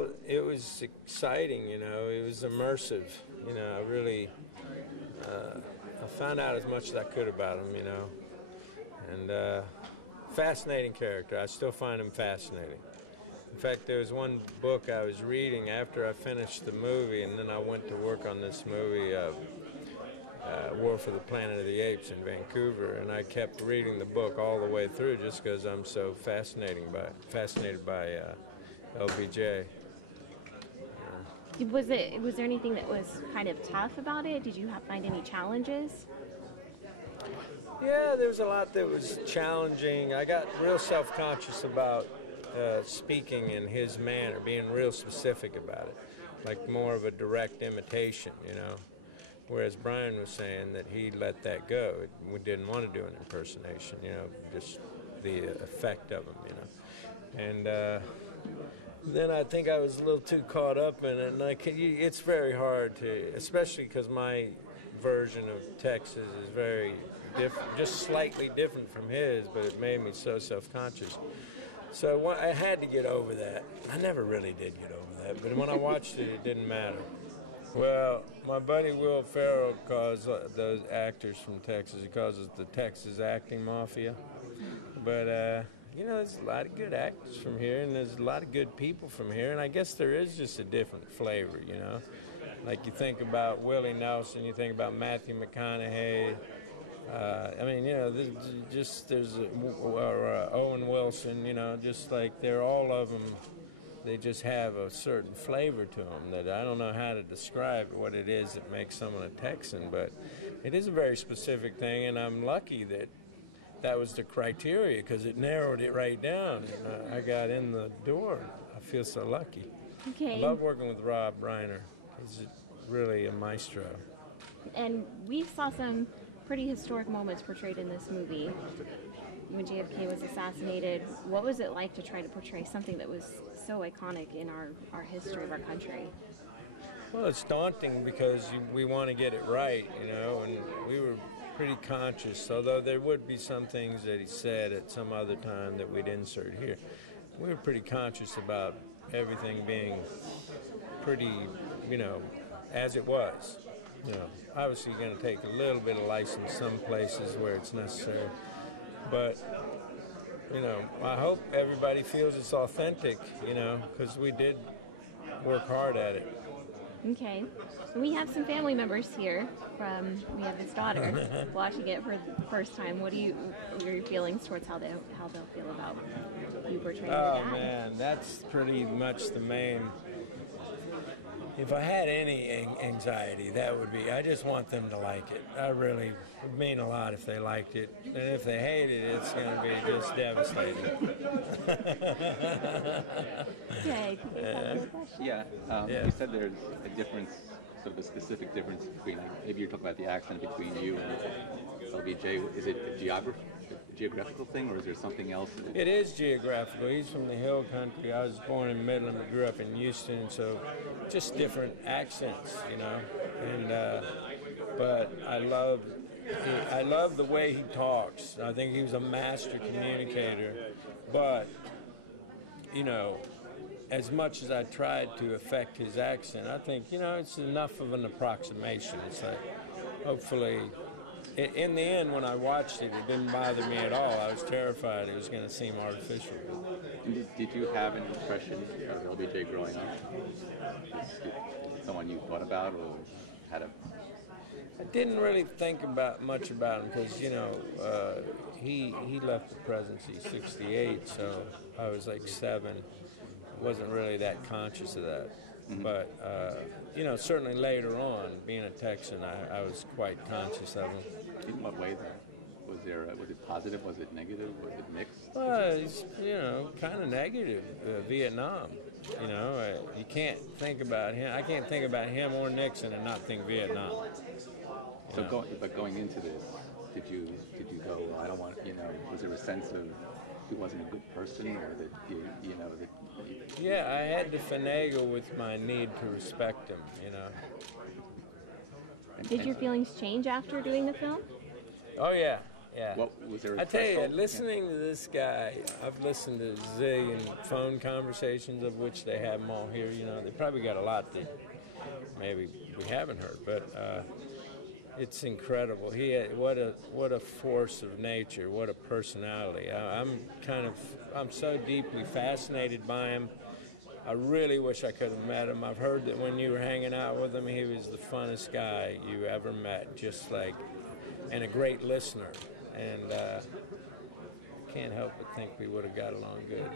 Well, it was exciting, you know. It was immersive, you know. I really, I found out as much as I could about him, you know. And fascinating character. I still find him fascinating. In fact, there was one book I was reading after I finished the movie, and then I went to work on this movie, War for the Planet of the Apes in Vancouver, and I kept reading the book all the way through just because I'm so fascinated by LBJ. Was there anything that was kind of tough about it? Did you find any challenges? Yeah, there was a lot that was challenging. I got real self-conscious about speaking in his manner, being real specific about it, like more of a direct imitation, you know. Whereas Brian was saying that he let that go. We didn't want to do an impersonation, you know, just the effect of him, you know. And then I think I was a little too caught up in it, and it's very hard to, especially because my version of Texas is very different, just slightly different from his, but it made me so self-conscious. So I had to get over that. I never really did get over that, but when I watched it, it didn't matter. Well, my buddy Will Ferrell calls those actors from Texas, he calls us the Texas acting mafia. But, you know, there's a lot of good actors from here, and there's a lot of good people from here, and I guess there is just a different flavor, you know. Like you think about Willie Nelson, you think about Matthew McConaughey. I mean, you know, there's Owen Wilson, you know, just like they're all of them. They just have a certain flavor to them that I don't know how to describe what it is that makes someone a Texan, but it is a very specific thing, and I'm lucky that that was the criteria because it narrowed it right down, and I got in the door. I feel so lucky. Okay. I love working with Rob Reiner. He's really a maestro. And we saw some pretty historic moments portrayed in this movie. When JFK was assassinated, what was it like to try to portray something that was so iconic in our history of our country? Well, it's daunting because we want to get it right, you know, and we were pretty conscious, although there would be some things that he said at some other time that we'd insert here. We were pretty conscious about everything being pretty, you know, as it was. You know, obviously you're going to take a little bit of license some places where it's necessary. But, you know, I hope everybody feels it's authentic, you know, because we did work hard at it. Okay. We have some family members here. We have his daughter watching it for the first time. What are your feelings towards how they'll feel about you portraying your dad? Oh, man, that's pretty much the main. If I had any anxiety, that would be, I just want them to like it. I really, it would mean a lot if they liked it. And if they hate it, it's going to be just devastating. Okay. You said there's a difference, sort of a specific difference between, like, maybe you're talking about the accent between you and LBJ. Is it a geographical thing, or is there something else? It is geographical. He's from the hill country. I was born in Midland, but grew up in Houston, so just different accents, you know. And but I love the way he talks. I think he was a master communicator. But you know, as much as I tried to affect his accent, I think, you know, it's enough of an approximation. It's like, hopefully. In the end, when I watched it, it didn't bother me at all. I was terrified it was going to seem artificial. And did you have an impression of LBJ growing up? Is it someone you thought about or had a... I didn't really think much about him because, you know, he left the presidency in '68, so I was like 7. Wasn't really that conscious of that. Mm-hmm. But, you know, certainly later on, being a Texan, I was quite conscious of him. In what way, though? Was it positive? Was it negative? Was it mixed? Well, it's, you know, kind of negative. Vietnam, you know, you can't think about him. I can't think about him or Nixon and not think Vietnam. So, going into this, did you go, I don't want, you know, was there a sense of he wasn't a good person, or that you know that? Yeah, I had to finagle with my need to respect him, you know. Did your feelings change after doing the film? Oh yeah, Yeah. What was there? I tell you, listening to this guy, I've listened to a zillion phone conversations, of which they have them all here. You know, they probably got a lot that maybe we haven't heard, but it's incredible. What a force of nature. What a personality. I'm so deeply fascinated by him. I really wish I could have met him. I've heard that when you were hanging out with him, he was the funnest guy you ever met, and a great listener. And can't help but think we would have got along good.